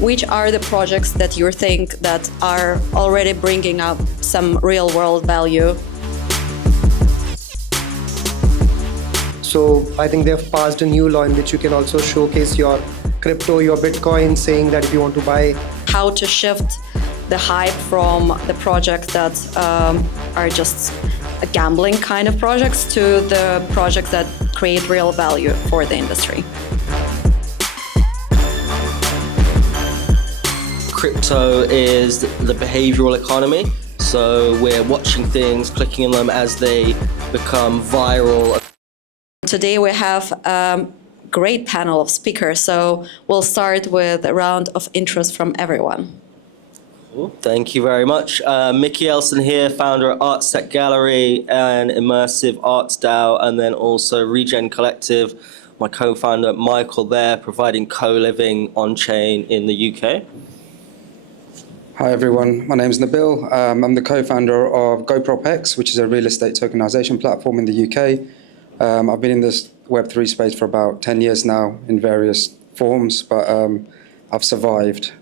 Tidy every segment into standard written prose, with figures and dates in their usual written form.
which are the projects that you think that are already bringing up some real-world value? So I think they've passed a new law in which you can also showcase your crypto, your Bitcoin, saying that if you want to buy. How to shift the hype from the projects that are just a gambling kind of projects to the projects that create real value for the industry. Crypto is the behavioral economy. So we're watching things, clicking on them as they become viral. Today we have a great panel of speakers, so we'll start with a round of interest from everyone. Cool. Thank you very much. Mickey Elson here, founder of Arts Tech Gallery and Immersive Arts DAO, and then also Regen Collective. My co-founder Michael there, providing co-living on-chain in the UK. Hi everyone, my name is Nabil. I'm the co-founder of GoPropX, which is a real estate tokenization platform in the UK. I've been in this Web3 space for about 10 years now in various forms, but I've survived.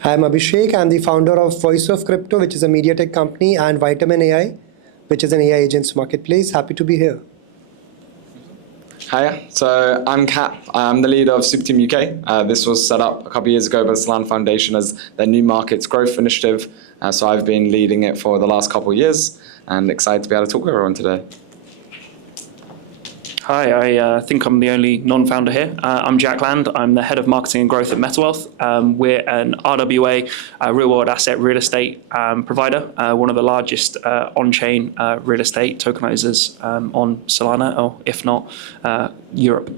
Hi, I'm Abhishek. I'm the founder of Voice of Crypto, which is a media tech company, and Vitamin AI, which is an AI agents marketplace. Happy to be here. Hi, so I'm Cap. I'm the leader of Super Team UK. This was set up a couple of years ago by the Solana Foundation as their new markets growth initiative. So I've been leading it for the last couple of years and excited to be able to talk with everyone today. Hi, I think I'm the only non-founder here. I'm Jack Land. I'm the head of marketing and growth at MetaWealth. We're an RWA, real-world asset real estate provider, one of the largest on-chain real estate tokenizers on Solana, or if not, Europe.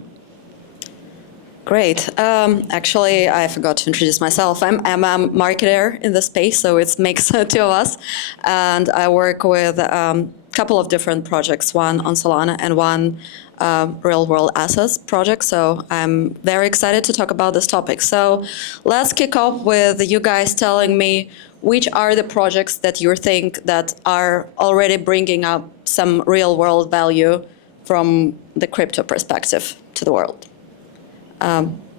Great. Actually, I forgot to introduce myself. I'm a marketer in the space, so it makes two of us. And I work with a couple of different projects, one on Solana and one real-world assets project. So I'm very excited to talk about this topic. So let's kick off with you guys telling me which are the projects that you think that are already bringing up some real-world value from the crypto perspective to the world.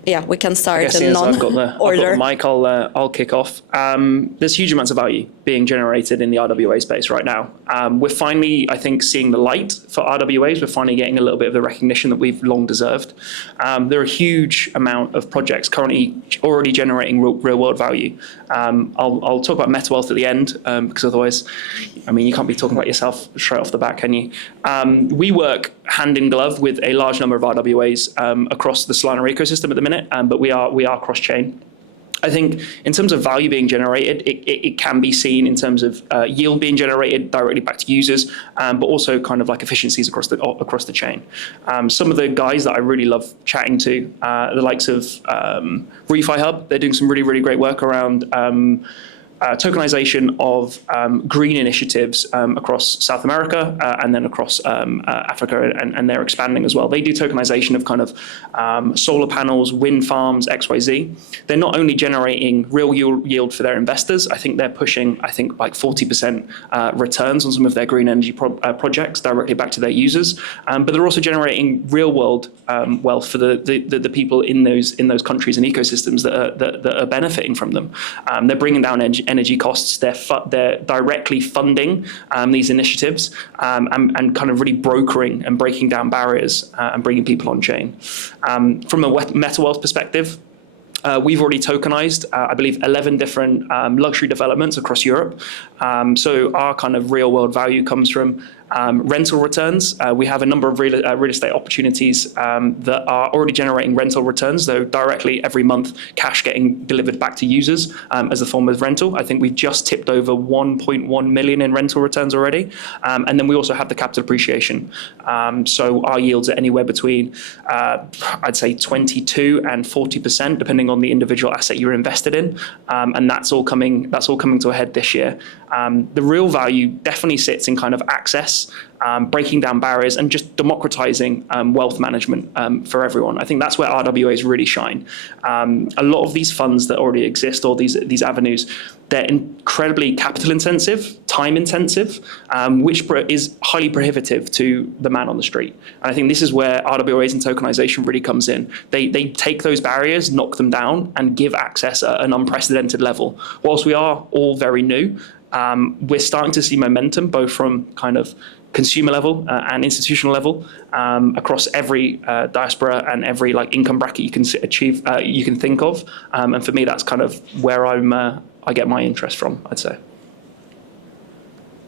Yeah, we can start in non-order. I've got the mic, I'll kick off. There's huge amounts of value being generated in the RWA space right now. We're finally, I think, seeing the light for RWAs. We're finally getting a little bit of the recognition that we've long deserved. There are a huge amount of projects currently already generating real-world value. I'll talk about MetaWealth at the end, because otherwise, I mean, you can't be talking about yourself straight off the bat, can you? We work hand in glove with a large number of RWAs across the Solana ecosystem at the minute, but we are cross-chain. I think in terms of value being generated, it can be seen in terms of yield being generated directly back to users, but also kind of like efficiencies across the chain. Some of the guys that I really love chatting to, the likes of ReFi Hub, they're doing some really, really great work around tokenization of green initiatives across South America and then across Africa, and they're expanding as well. They do tokenization of kind of solar panels, wind farms, XYZ. They're not only generating real yield for their investors, I think they're pushing, like 40% returns on some of their green energy projects directly back to their users, but they're also generating real world wealth for the people in those countries and ecosystems that are benefiting from them. They're bringing down energy costs. They're directly funding these initiatives and kind of really brokering and breaking down barriers and bringing people on chain. From a MetaWealth perspective, we've already tokenized, I believe, 11 different luxury developments across Europe. So our kind of real world value comes from rental returns. We have a number of real estate opportunities that are already generating rental returns, though directly every month cash getting delivered back to users as a form of rental. I think we've just tipped over 1.1 million in rental returns already. And then we also have the capital appreciation. So our yields are anywhere between, I'd say 22 and 40%, depending on the individual asset you're invested in. And that's all coming to a head this year. The real value definitely sits in kind of access access, breaking down barriers, and just democratizing wealth management for everyone. I think that's where RWAs really shine. A lot of these funds that already exist, or these avenues, they're incredibly capital intensive, time intensive, which is highly prohibitive to the man on the street. And I think this is where RWAs and tokenization really comes in. They take those barriers, knock them down, and give access at an unprecedented level. Whilst we are all very new, we're starting to see momentum both from kind of consumer level and institutional level across every diaspora and every income bracket you can achieve, you can think of. And for me, that's kind of where I get my interest from, I'd say.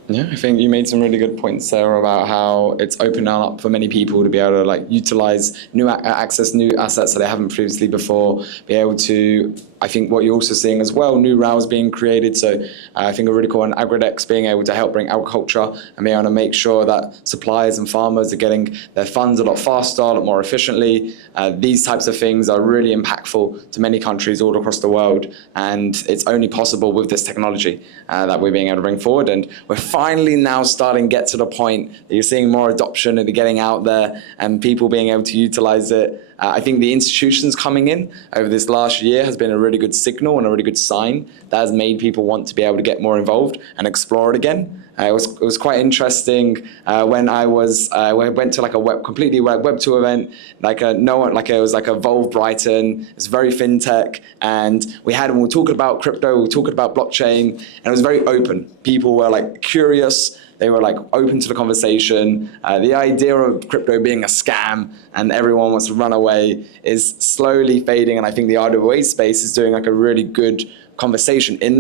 Yeah, I think you made some really good points there about how it's opening up for many people to be able to utilize new access new assets that they haven't previously before, be able to, I think what you're also seeing as well, new routes being created. So I think a really cool one, Agridex being able to help bring agriculture and being able to make sure that suppliers and farmers are getting their funds a lot faster, a lot more efficiently. These types of things are really impactful to many countries all across the world. And it's only possible with this technology that we're being able to bring forward. And we're finally now starting to get to the point that you're seeing more adoption and getting out there and people being able to utilize it. I think the institutions coming in over this last year has been a really good signal and a really good sign that has made people want to be able to get more involved and explore it again. It was quite interesting when I went to a completely Web2 event, it was like Evolve Brighton. It's very fintech, and we were talking about crypto, we were talking about blockchain, and it was very open. People were curious. They were open to the conversation. The idea of crypto being a scam and everyone wants to run away is slowly fading. And I think the RWA space is doing a really good conversation in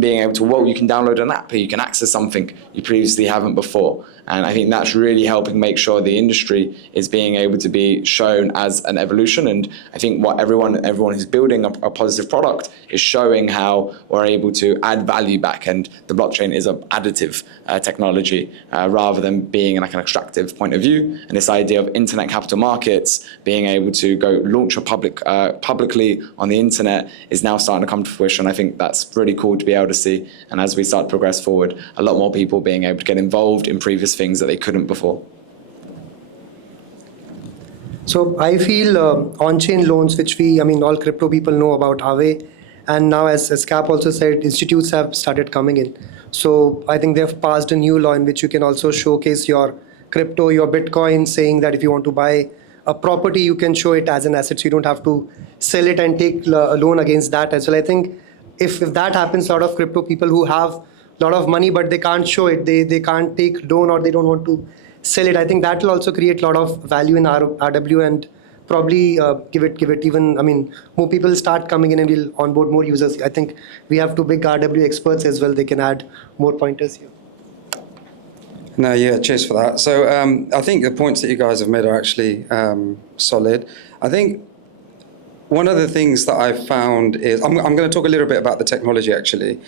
being able to, you can download an app, you can access something you previously haven't before. And I think that's really helping make sure the industry is being able to be shown as an evolution. And I think what everyone who's building a positive product is showing how we're able to add value back. And the blockchain is an additive technology rather than being an extractive point of view. And this idea of internet capital markets, being able to go launch a publicly on the internet is now starting to come to fruition. I think that's really cool to be able to see. And as we start to progress forward, a lot more people being able to get involved in previous things that they couldn't before. So I feel on-chain loans, which all crypto people know about Aave, and now as Cap also said, institutes have started coming in. So I think they've passed a new law in which you can also showcase your crypto, your Bitcoin, saying that if you want to buy a property, you can show it as an asset, so you don't have to sell it and take a loan against that as well. I think if that happens, a lot of crypto people who have a lot of money but they can't show it, they can't take loan or they don't want to sell it, I think that will also create a lot of value in RW and probably give it even, more people start coming in and we'll onboard more users. I think we have two big RW experts as well, they can add more pointers here. No, yeah, cheers for that. So I think the points that you guys have made are actually solid. I think one of the things that I've found is, I'm going to talk a little bit about the technology actually.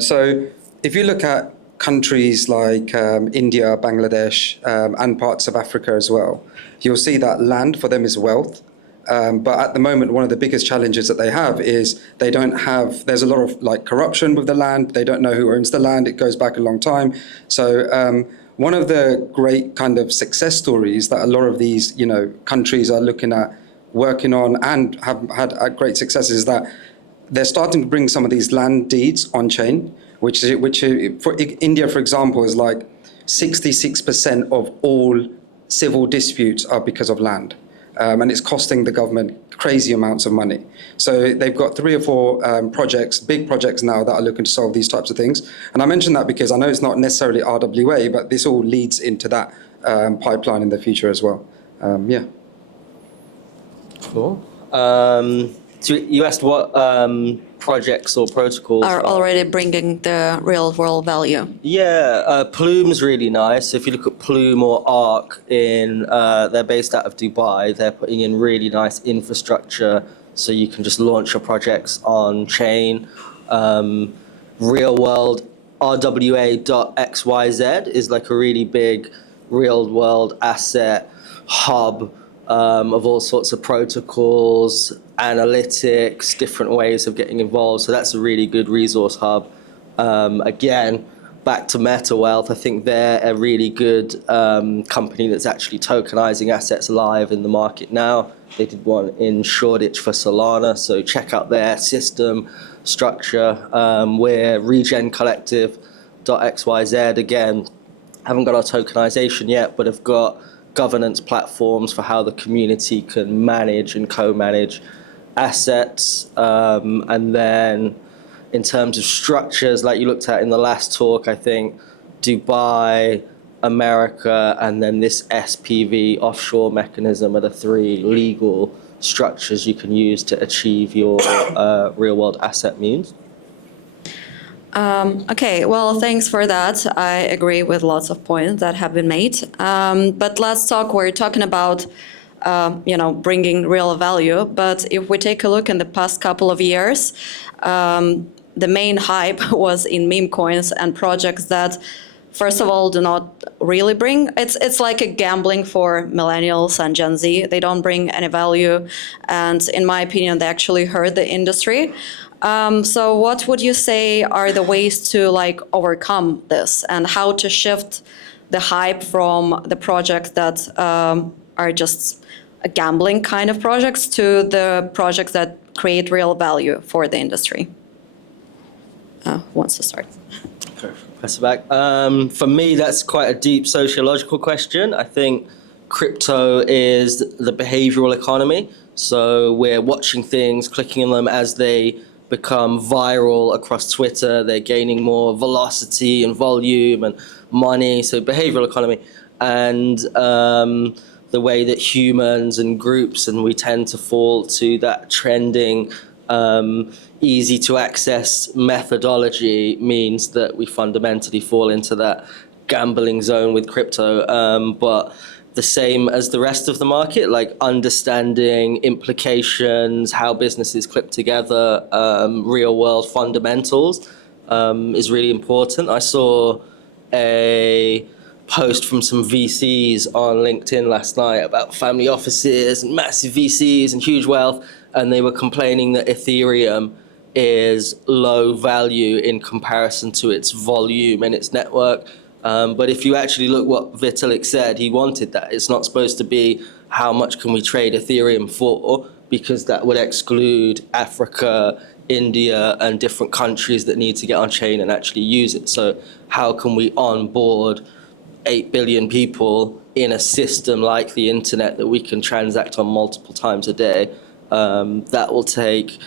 So if you look at countries like India, Bangladesh, and parts of Africa as well, you'll see that land for them is wealth. But at the moment, one of the biggest challenges that they have is there's a lot of corruption with the land. They don't know who owns the land. It goes back a long time. So one of the great kind of success stories that a lot of these, countries are looking at working on and have had great successes is that they're starting to bring some of these land deeds on chain, which for India, for example, is 66% of all civil disputes are because of land. And it's costing the government crazy amounts of money. So they've got 3 or 4 projects, big projects now that are looking to solve these types of things. And I mention that because I know it's not necessarily RWA, but this all leads into that pipeline in the future as well. Yeah. Cool. So you asked what projects or protocols Are already bringing the real world value. Yeah, Plume's really nice. If you look at Plume or Arc they're based out of Dubai. They're putting in really nice infrastructure so you can just launch your projects on chain. Real world RWA.xyz is a really big real world asset hub of all sorts of protocols, analytics, different ways of getting involved. So that's a really good resource hub. Again, back to Meta Wealth, I think they're a really good company that's actually tokenizing assets live in the market now. They did one in Shoreditch for Solana, so check out their system structure. We're Regen Collective.xyz, again, haven't got our tokenization yet, but have got governance platforms for how the community can manage and co-manage assets. And then in terms of structures, like you looked at in the last talk, I think Dubai, America, and then this SPV offshore mechanism are the three legal structures you can use to achieve your real-world asset means. Okay, well, thanks for that. I agree with lots of points that have been made. But let's talk, we're talking about, bringing real value. But if we take a look in the past couple of years, the main hype was in meme coins and projects that, first of all, do not really bring, it's like a gambling for millennials and Gen Z. They don't bring any value. And in my opinion, they actually hurt the industry. So what would you say are the ways to overcome this, and how to shift the hype from the projects that are just a gambling kind of projects to the projects that create real value for the industry? Who wants to start? Press it back. For me, that's quite a deep sociological question. I think crypto is the behavioral economy. So we're watching things, clicking on them as they become viral across Twitter. They're gaining more velocity and volume and money. So behavioral economy. And the way that humans and groups, and we tend to fall to that trending, easy to access methodology, means that we fundamentally fall into that gambling zone with crypto. But the same as the rest of the market, like understanding implications, how businesses clip together, real world fundamentals is really important. I saw a post from some VCs on LinkedIn last night about family offices and massive VCs and huge wealth, and they were complaining that Ethereum is low value in comparison to its volume and its network. But if you actually look what Vitalik said, he wanted that. It's not supposed to be how much can we trade Ethereum for, because that would exclude Africa, India, and different countries that need to get on chain and actually use it. So how can we onboard 8 billion people in a system like the internet that we can transact on multiple times a day? That will take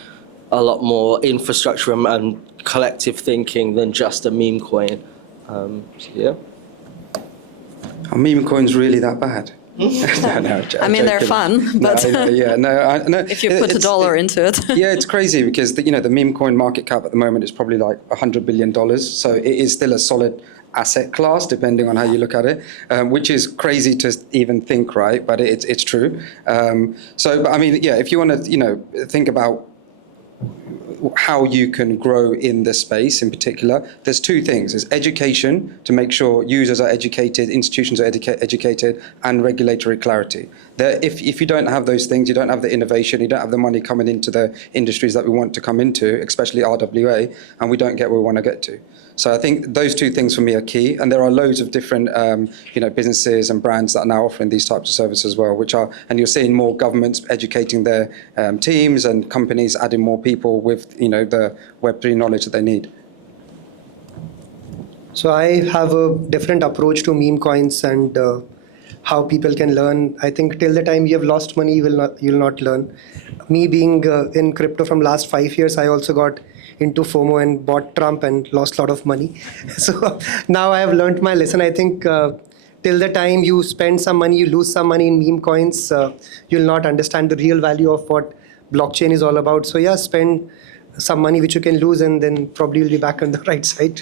a lot more infrastructure and collective thinking than just a meme coin. Yeah. Are meme coins really that bad? I mean, they're fun, but if you put $1 into it. Yeah, it's crazy because the meme coin market cap at the moment is probably like $100 billion. So it is still a solid asset class, depending on how you look at it, which is crazy to even think, right? But it's true. But I mean, yeah, if you want to, think about how you can grow in this space in particular, there's two things. There's education, to make sure users are educated, institutions are educated, and regulatory clarity. If you don't have those things, you don't have the innovation, you don't have the money coming into the industries that we want to come into, especially RWA, and we don't get where we want to get to. So I think those two things for me are key, and there are loads of different, businesses and brands that are now offering these types of services as well, and you're seeing more governments educating their teams and companies adding more people with, the Web3 knowledge that they need. So I have a different approach to meme coins and how people can learn. I think till the time you have lost money, you'll not learn. Me being in crypto from last 5 years, I also got into FOMO and bought Trump and lost a lot of money. So now I have learned my lesson. I think till the time you spend some money, you lose some money in meme coins, you'll not understand the real value of what blockchain is all about. So yeah, spend some money which you can lose, and then probably you'll be back on the right side.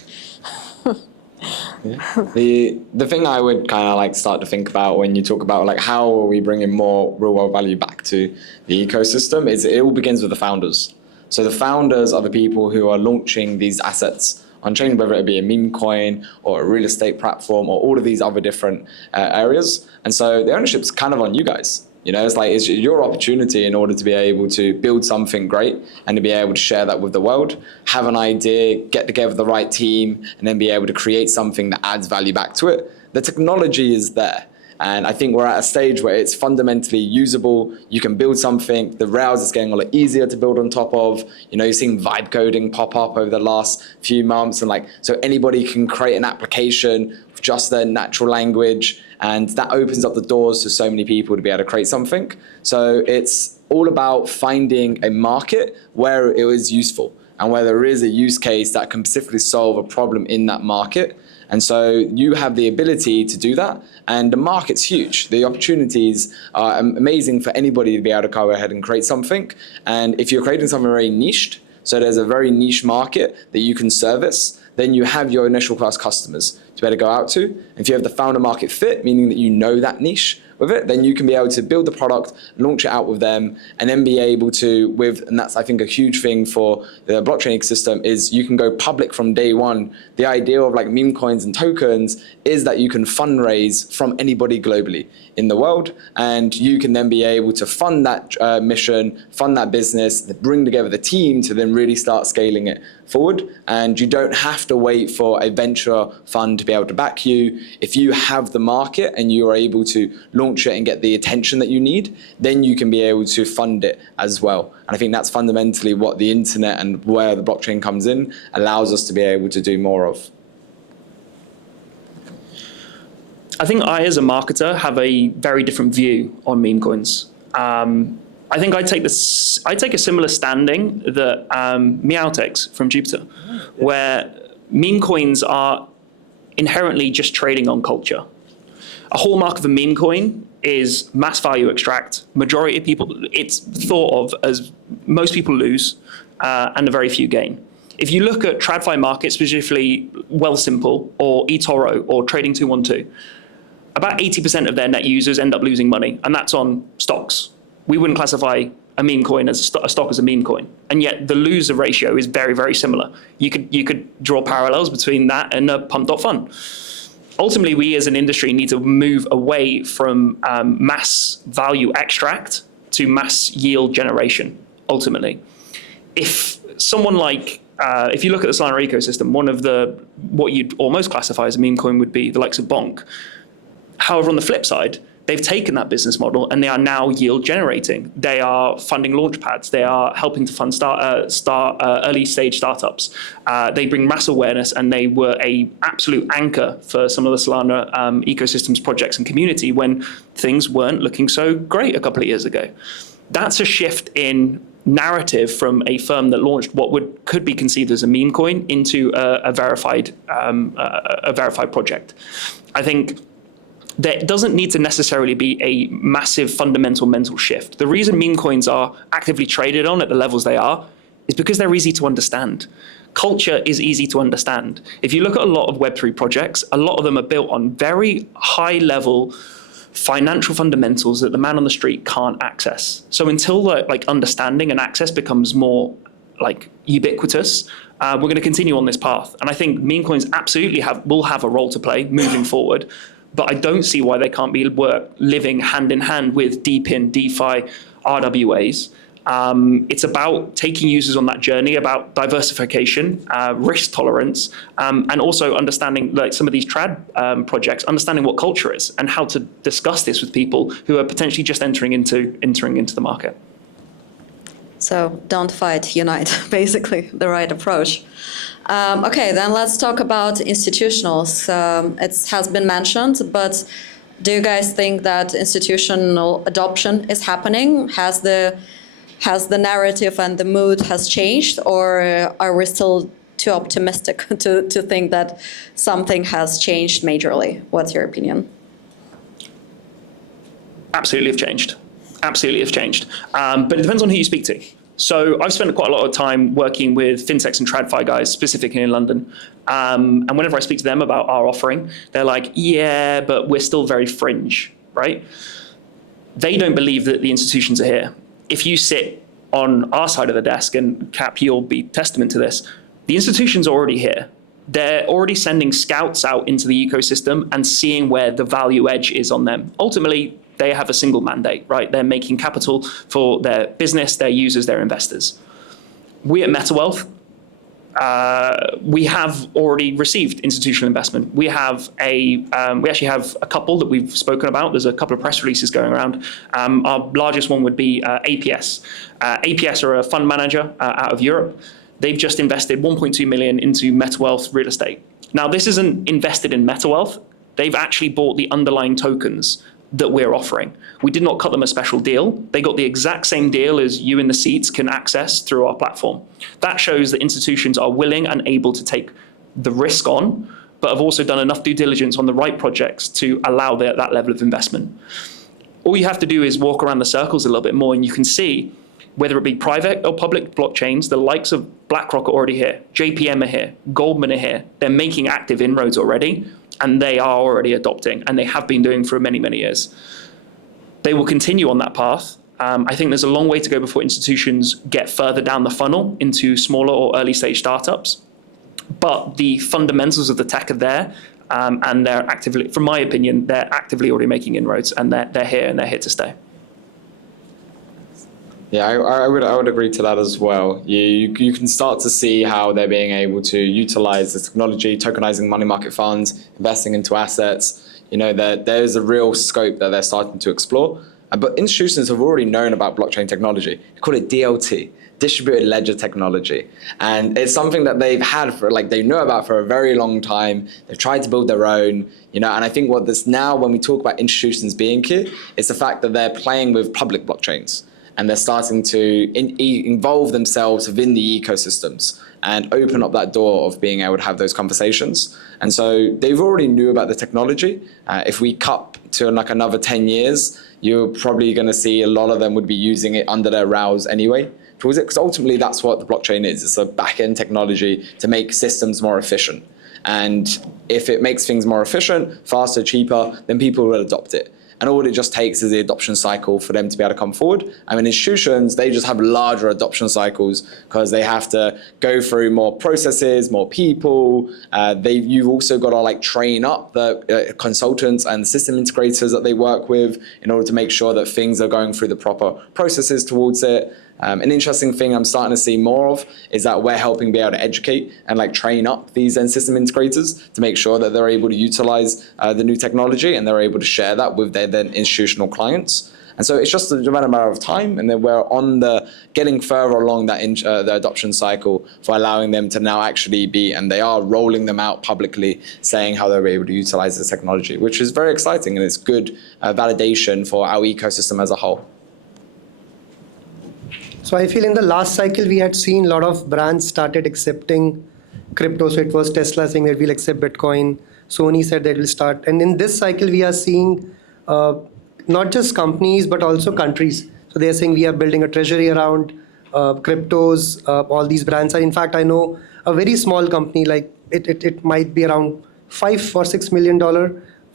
The thing I would kind of start to think about when you talk about how are we bringing more real world value back to the ecosystem is it all begins with the founders. So the founders are the people who are launching these assets on chain, whether it be a meme coin or a real estate platform or all of these other different areas. And so the ownership's kind of on you guys. You know, it's like it's your opportunity in order to be able to build something great and to be able to share that with the world, have an idea, get together the right team, and then be able to create something that adds value back to it. The technology is there. And I think we're at a stage where it's fundamentally usable. You can build something. The Rails is getting a lot easier to build on top of. You know, you're seeing vibe coding pop up over the last few months. And like, so anybody can create an application with just their natural language. And that opens up the doors to so many people to be able to create something. So it's all about finding a market where it is useful and where there is a use case that can specifically solve a problem in that market. And so you have the ability to do that, and the market's huge. The opportunities are amazing for anybody to be able to go ahead and create something. And if you're creating something very niched, so there's a very niche market that you can service, then you have your initial class customers to be able to go out to. And if you have the founder market fit, meaning that you know that niche with it, then you can be able to build the product, launch it out with them, and then be able to, and that's, I think, a huge thing for the blockchain ecosystem, is you can go public from day one. The idea of like meme coins and tokens is that you can fundraise from anybody globally in the world, and you can then be able to fund that mission, fund that business, bring together the team to then really start scaling it forward. And you don't have to wait for a venture fund to be able to back you. If you have the market and you are able to launch it and get the attention that you need, then you can be able to fund it as well. And I think that's fundamentally what the internet and where the blockchain comes in allows us to be able to do more of. I think I, as a marketer, have a very different view on meme coins. I think I take a similar standing that Meow takes from Jupiter, where meme coins are inherently just trading on culture. A hallmark of a meme coin is mass value extract. Majority of people, it's thought of as most people lose and a very few gain. If you look at TradFi markets, specifically Wealthsimple or eToro or Trading 212, about 80% of their net users end up losing money, and that's on stocks. We wouldn't classify a meme coin as a stock as a meme coin, and yet the loser ratio is very, very similar. You could draw parallels between that and a pump.fun. Ultimately, we as an industry need to move away from mass value extract to mass yield generation, ultimately. If someone like, if you look at the Solana ecosystem, one of what you'd almost classify as a meme coin would be the likes of Bonk. However, on the flip side, they've taken that business model and they are now yield generating. They are funding launch pads. They are helping to fund early stage startups. They bring mass awareness, and they were a absolute anchor for some of the Solana ecosystems projects and community when things weren't looking so great a couple of years ago. That's a shift in narrative from a firm that launched what could be conceived as a meme coin into a verified project. I think there doesn't need to necessarily be a massive fundamental mental shift. The reason meme coins are actively traded on at the levels they are is because they're easy to understand. Culture is easy to understand. If you look at a lot of Web3 projects, a lot of them are built on very high level financial fundamentals that the man on the street can't access. So until like understanding and access becomes more like ubiquitous, we're going to continue on this path. And I think meme coins absolutely will have a role to play moving forward. But I don't see why they can't be living hand in hand with DePIN, DeFi, RWAs. It's about taking users on that journey, about diversification, risk tolerance, and also understanding, like some of these trad projects, understanding what culture is and how to discuss this with people who are potentially just entering into the market. So don't fight, unite, basically, the right approach. Okay, then let's talk about institutionals. It has been mentioned, but do you guys think that institutional adoption is happening? Has the narrative and the mood has changed, or are we still too optimistic to think that something has changed majorly? What's your opinion? Absolutely have changed. Absolutely have changed. But it depends on who you speak to. So I've spent quite a lot of time working with fintechs and TradFi guys, specifically in London. And whenever I speak to them about our offering, they're like, yeah, but we're still very fringe, right? They don't believe that the institutions are here. If you sit on our side of the desk, and Cap, you'll be testament to this, the institutions are already here. They're already sending scouts out into the ecosystem and seeing where the value edge is on them. Ultimately, They have a single mandate, right? They're making capital for their business, their users, their investors. We at MetaWealth, we have already received institutional investment. We actually have a couple that we've spoken about. There's a couple of press releases going around. Our largest one would be APS. APS are a fund manager out of Europe. They've just invested 1.2 million into MetaWealth real estate. Now, this isn't invested in MetaWealth. They've actually bought the underlying tokens that we're offering. We did not cut them a special deal. They got the exact same deal as you in the seats can access through our platform. That shows that institutions are willing and able to take the risk on, but have also done enough due diligence on the right projects to allow that level of investment. All you have to do is walk around the circles a little bit more, and you can see whether it be private or public blockchains, the likes of BlackRock are already here, JPM are here, Goldman are here. They're making active inroads already, and they are already adopting, and they have been doing for many, many years. They will continue on that path. I think there's a long way to go before institutions get further down the funnel into smaller or early stage startups. But the fundamentals of the tech are there, and they're actively, from my opinion, they're actively already making inroads, and they're here, and they're here to stay. Yeah, I would agree to that as well. You can start to see how they're being able to utilize the technology, tokenizing money market funds, investing into assets. You know, there's a real scope that they're starting to explore. But institutions have already known about blockchain technology. They call it DLT, distributed ledger technology. And it's something that they've had for, like, they know about for a very long time. They've tried to build their own, you know, and I think what this now, when we talk about institutions being here, it's the fact that they're playing with public blockchains. And they're starting to involve themselves within the ecosystems and open up that door of being able to have those conversations. And so they've already knew about the technology. If we cut to like another 10 years, you're probably going to see a lot of them would be using it under their rails anyway. Because ultimately that's what the blockchain is. It's a back-end technology to make systems more efficient. And if it makes things more efficient, faster, cheaper, then people will adopt it. And all it just takes is the adoption cycle for them to be able to come forward. I mean, institutions, they just have larger adoption cycles because they have to go through more processes, more people. You've also got to like train up the consultants and system integrators that they work with in order to make sure that things are going through the proper processes towards it. An interesting thing I'm starting to see more of is that we're helping be able to educate and like train up these end system integrators to make sure that they're able to utilize the new technology and they're able to share that with their then institutional clients. And so it's just a matter of time, and then we're on the getting further along that the adoption cycle for allowing them to now actually be, and they are rolling them out publicly, saying how they're able to utilize this technology, which is very exciting, and it's good validation for our ecosystem as a whole. So I feel in the last cycle, we had seen a lot of brands started accepting crypto. So it was Tesla saying that we'll accept Bitcoin. Sony said that will start. And in this cycle, we are seeing not just companies, but also countries. So they are saying we are building a treasury around cryptos. All these brands are, in fact, I know a very small company, like it might be around $5 or $6 million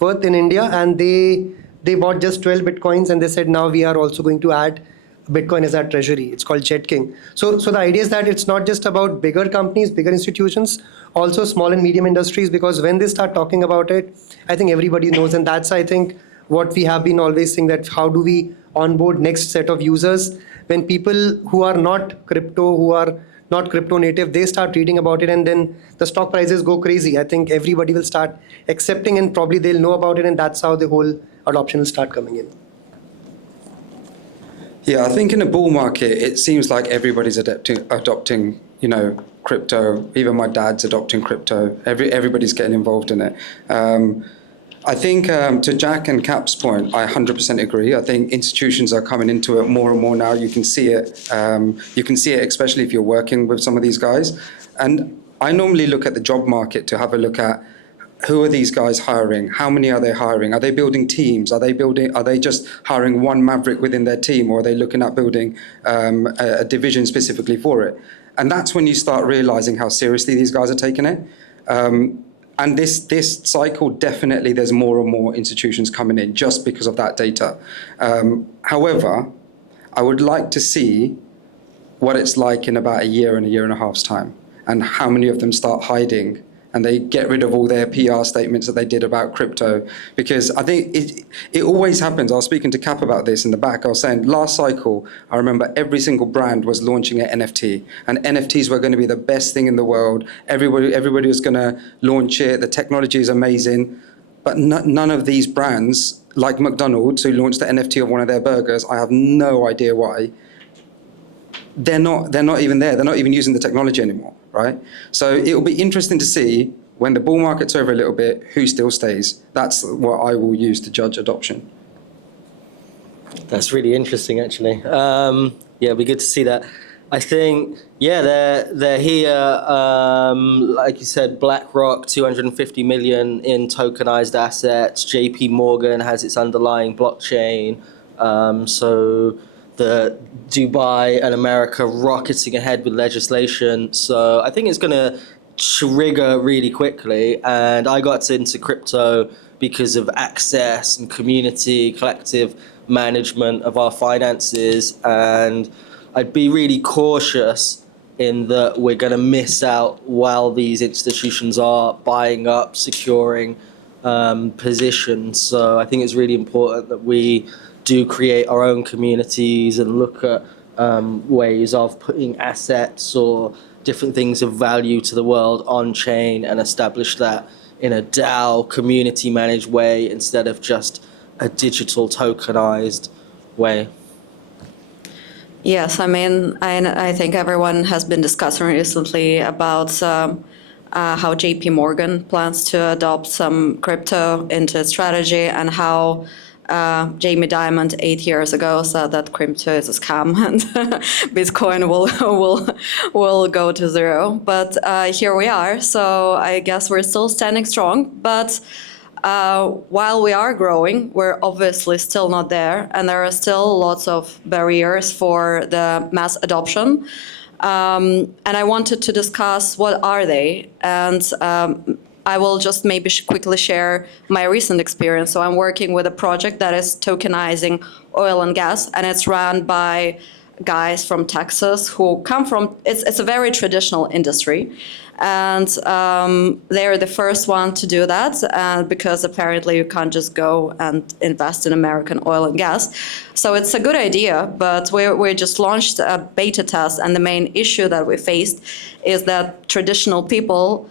worth in India. And they bought just 12 Bitcoins, and they said, now we are also going to add Bitcoin as our treasury. It's called JetKing. So the idea is that it's not just about bigger companies, bigger institutions, also small and medium industries, because when they start talking about it, I think everybody knows. And that's, I think, what we have been always saying, that how do we onboard next set of users when people who are not crypto, who are not crypto native, they start reading about it, and then the stock prices go crazy. I think everybody will start accepting, and probably they'll know about it, and that's how the whole adoption will start coming in. Yeah, I think in a bull market, it seems like everybody's adopting, you know, crypto. Even my dad's adopting crypto. Everybody's getting involved in it. I think to Jack and Cap's point, I 100% agree. I think institutions are coming into it more and more now. You can see it. You can see it, especially if you're working with some of these guys. And I normally look at the job market to have a look at, who are these guys hiring? How many are they hiring? Are they building teams? Are they just hiring one maverick within their team, or are they looking at building a division specifically for it? And that's when you start realizing how seriously these guys are taking it. And this cycle, definitely there's more and more institutions coming in just because of that data. However, I would like to see what it's like in about a year and a half's time, and how many of them start hiding and they get rid of all their PR statements that they did about crypto. Because I think it always happens. I was speaking to Cap about this in the back. I was saying last cycle, I remember every single brand was launching an NFT, and NFTs were going to be the best thing in the world. Everybody was going to launch it. The technology is amazing. But none of these brands, like McDonald's, who launched the NFT of one of their burgers, I have no idea why, they're not even there. They're not even using the technology anymore, right? So it will be interesting to see when the bull market's over a little bit, who still stays. That's what I will use to judge adoption. That's really interesting, actually. Yeah, it'd be good to see that. I think, yeah, they're here. Like you said, BlackRock, 250 million in tokenized assets. JP Morgan has its underlying blockchain. So the Dubai and America rocketing ahead with legislation. So I think it's going to trigger really quickly. And I got into crypto because of access and community, collective management of our finances. And I'd be really cautious in that we're going to miss out while these institutions are buying up, securing positions. So I think it's really important that we do create our own communities and look at ways of putting assets or different things of value to the world on chain and establish that in a DAO community managed way instead of just a digital tokenized way. Yes, I mean, I think everyone has been discussing recently about how JP Morgan plans to adopt some crypto into its strategy, and how Jamie Dimon 8 years ago said that crypto is a scam and Bitcoin will go to zero. But here we are, so I guess we're still standing strong. But while we are growing, we're obviously still not there, and there are still lots of barriers for the mass adoption. And I wanted to discuss what are they, and I will just maybe quickly share my recent experience. So I'm working with a project that is tokenizing oil and gas, and it's run by guys from Texas who come from, it's a very traditional industry. And they're the first one to do that because apparently you can't just go and invest in American oil and gas. So it's a good idea, but we just launched a beta test, and the main issue that we faced is that traditional people,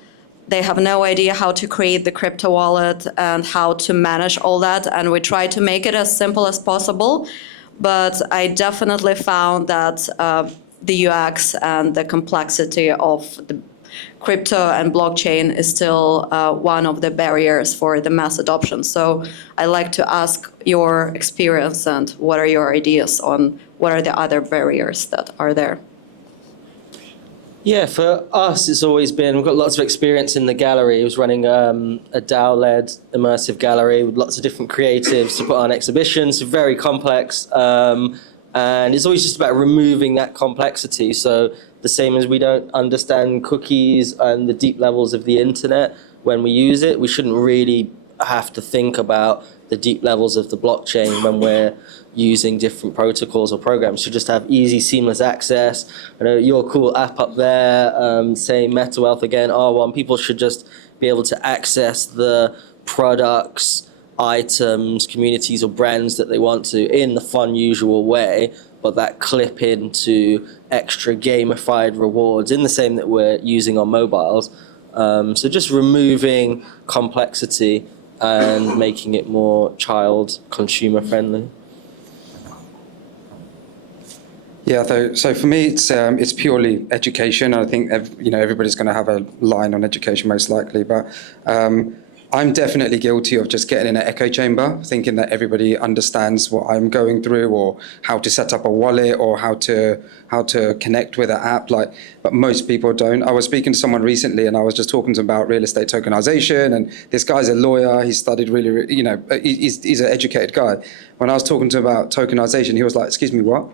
they have no idea how to create the crypto wallet and how to manage all that. And we try to make it as simple as possible. But I definitely found that the UX and the complexity of the crypto and blockchain is still one of the barriers for the mass adoption. So I'd like to ask your experience and what are your ideas on what are the other barriers that are there? Yeah, for us, it's always been, we've got lots of experience in the gallery. It was running a DAO-led immersive gallery with lots of different creatives to put on exhibitions, very complex. And it's always just about removing that complexity. So the same as we don't understand cookies and the deep levels of the internet when we use it, we shouldn't really have to think about the deep levels of the blockchain when we're using different protocols or programs. To just have easy, seamless access. I know your cool app up there, saying Meta Wealth again, R1, people should just be able to access the products, items, communities or brands that they want to in the fun, usual way, but that clip into extra gamified rewards in the same that we're using on mobiles. So just removing complexity and making it more child consumer friendly. Yeah, so for me, it's purely education. I think everybody's going to have a line on education most likely, but I'm definitely guilty of just getting in an echo chamber, thinking that everybody understands what I'm going through, or how to set up a wallet, or how to connect with an app. But most people don't. I was speaking to someone recently, and I was just talking to them about real estate tokenization. And this guy's a lawyer. He studied he's an educated guy. When I was talking to him about tokenization, he was like, "Excuse me, what?"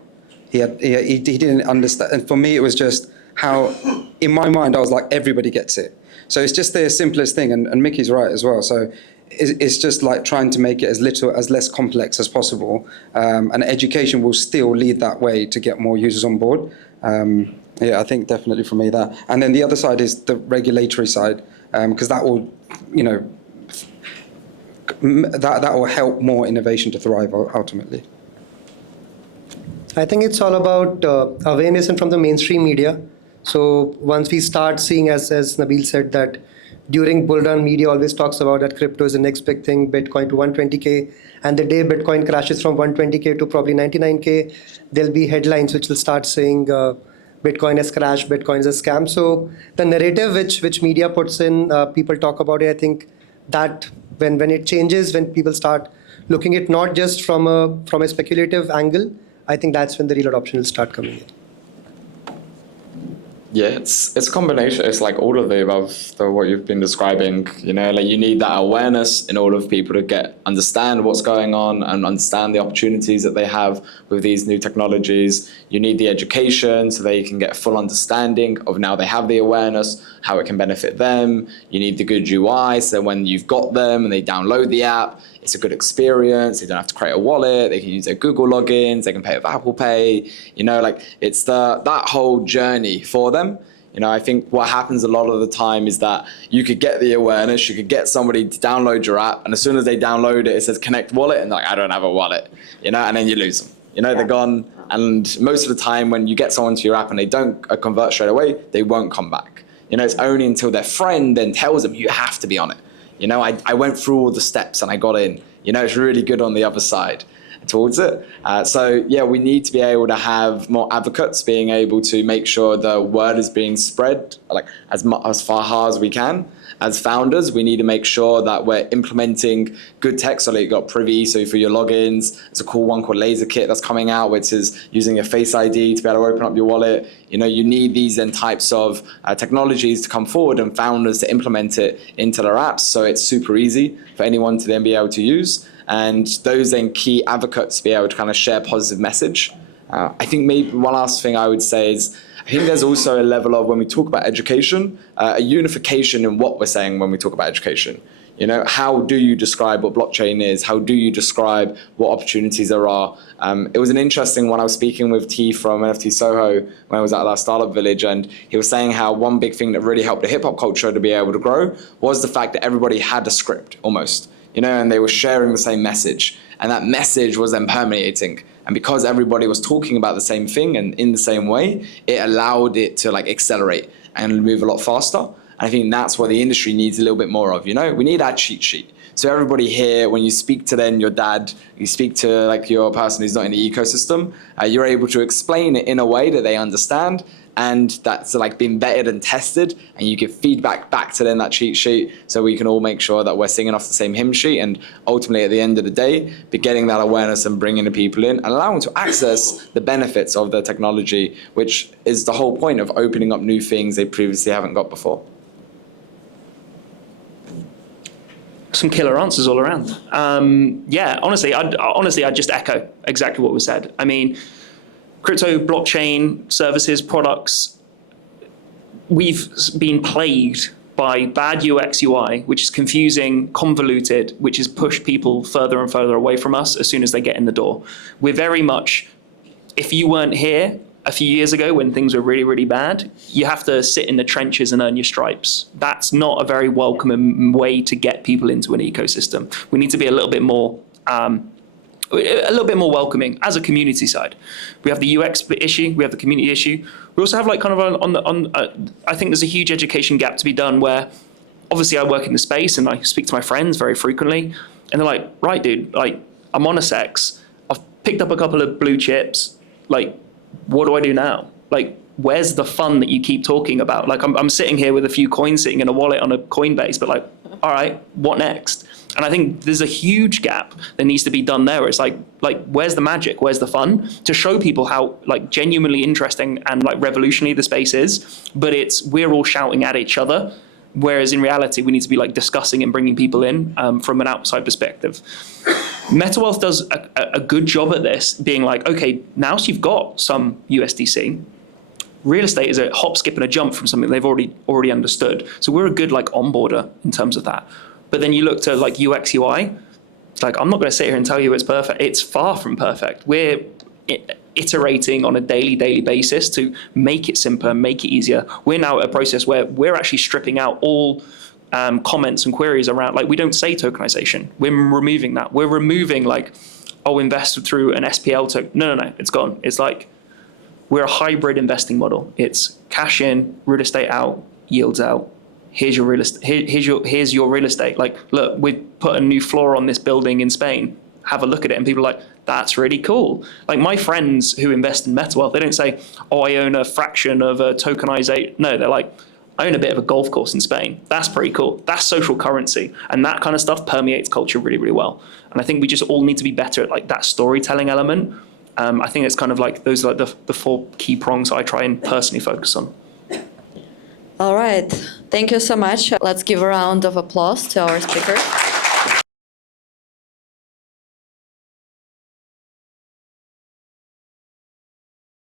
He didn't understand. And for me, it was just how, in my mind, I was like, everybody gets it. So it's just the simplest thing, and Mickey's right as well. So it's just like trying to make it as less complex as possible, and education will still lead that way to get more users on board. Yeah, I think definitely for me that. And then the other side is the regulatory side, because that will, that will help more innovation to thrive ultimately. I think it's all about awareness and from the mainstream media. So once we start seeing, as Nabil said, that during bull run, media always talks about that crypto is the next big thing, Bitcoin to 120K. And the day Bitcoin crashes from 120K to probably 99K, there'll be headlines which will start saying Bitcoin has crashed, Bitcoin is a scam. So the narrative which media puts in, people talk about it. I think that when it changes, when people start looking at not just from a speculative angle, I think that's when the real adoption will start coming in. Yeah, it's a combination. It's like all of the above, what you've been describing. Like you need that awareness in order for people to understand what's going on and understand the opportunities that they have with these new technologies. You need the education so they can get full understanding of now they have the awareness, how it can benefit them. You need the good UI, so when you've got them and they download the app, it's a good experience. They don't have to create a wallet. They can use their Google logins. They can pay with Apple Pay. It's that whole journey for them. I think what happens a lot of the time is that you could get the awareness, you could get somebody to download your app, and as soon as they download it, it says connect wallet, and they're like, I don't have a wallet, and then you lose them. They're gone. And most of the time when you get someone to your app and they don't convert straight away, they won't come back. It's only until their friend then tells them you have to be on it. I went through all the steps and I got in. It's really good on the other side towards it. So yeah, we need to be able to have more advocates being able to make sure the word is being spread as far as we can. As founders, we need to make sure that we're implementing good tech. So you've got Privy, so for your logins, it's a cool one called Laser Kit that's coming out, which is using your Face ID to be able to open up your wallet. You need these then types of technologies to come forward and founders to implement it into their apps. So it's super easy for anyone to then be able to use. And those then key advocates to be able to kind of share positive message. I think maybe one last thing I would say is, I think there's also a level of, when we talk about education, a unification in what we're saying when we talk about education. How do you describe what blockchain is? How do you describe what opportunities there are? It was an interesting one. I was speaking with T from NFT Soho when I was at our startup village, and he was saying how one big thing that really helped the hip hop culture to be able to grow was the fact that everybody had a script almost, and they were sharing the same message, and that message was then permeating. And because everybody was talking about the same thing and in the same way, it allowed it to accelerate and move a lot faster. And I think that's what the industry needs a little bit more of. We need our cheat sheet. So everybody here, when you speak to then your dad, you speak to your person who's not in the ecosystem, you're able to explain it in a way that they understand, and that's been vetted and tested, and you give feedback back to them, that cheat sheet, so we can all make sure that we're singing off the same hymn sheet, and ultimately at the end of the day, be getting that awareness and bringing the people in and allowing them to access the benefits of the technology, which is the whole point of opening up new things they previously haven't got before. Some killer answers all around. Honestly, I'd just echo exactly what was said. I mean, crypto, blockchain, services, products, we've been plagued by bad UX, UI, which is confusing, convoluted, which has pushed people further and further away from us as soon as they get in the door. We're very much, if you weren't here a few years ago when things were really, really bad, you have to sit in the trenches and earn your stripes. That's not a very welcoming way to get people into an ecosystem. We need to be a little bit more welcoming as a community side. We have the UX issue, we have the community issue. We also have I think there's a huge education gap to be done where, obviously I work in the space and I speak to my friends very frequently, and they're like, right dude, I'm on a sex, I've picked up a couple of blue chips, what do I do now? Where's the fun that you keep talking about? I'm sitting here with a few coins sitting in a wallet on a Coinbase, but all right, what next? And I think there's a huge gap that needs to be done there. It's where's the magic? Where's the fun? To show people how genuinely interesting and revolutionary the space is, but we're all shouting at each other. Whereas in reality, we need to be discussing and bringing people in from an outside perspective. MetaWealth does a good job at this, being okay, now you've got some USDC, real estate is a hop, skip, and a jump from something they've already understood. So we're a good onboarder in terms of that. But then you look to UX, UI, it's I'm not going to sit here and tell you it's perfect. It's far from perfect. We're iterating on a daily basis to make it simpler, make it easier. We're now at a process where we're actually stripping out all comments and queries around, like, we don't say tokenization. We're removing that. We're removing like, oh, invest through an SPL token. No, it's gone. It's like, we're a hybrid investing model. It's cash in, real estate out, yields out. Here's your real estate. Here's your real estate. Like, look, we put a new floor on this building in Spain. Have a look at it, and people are like, that's really cool. Like, my friends who invest in MetaWealth, they don't say, oh, I own a fraction of a tokenization. No, they're like, I own a bit of a golf course in Spain. That's pretty cool. That's social currency, and that kind of stuff permeates culture really, really well. And I think we just all need to be better at like that storytelling element. I think it's kind of like those are like the 4 key prongs I try and personally focus on. All right. Thank you so much. Let's give a round of applause to our speaker.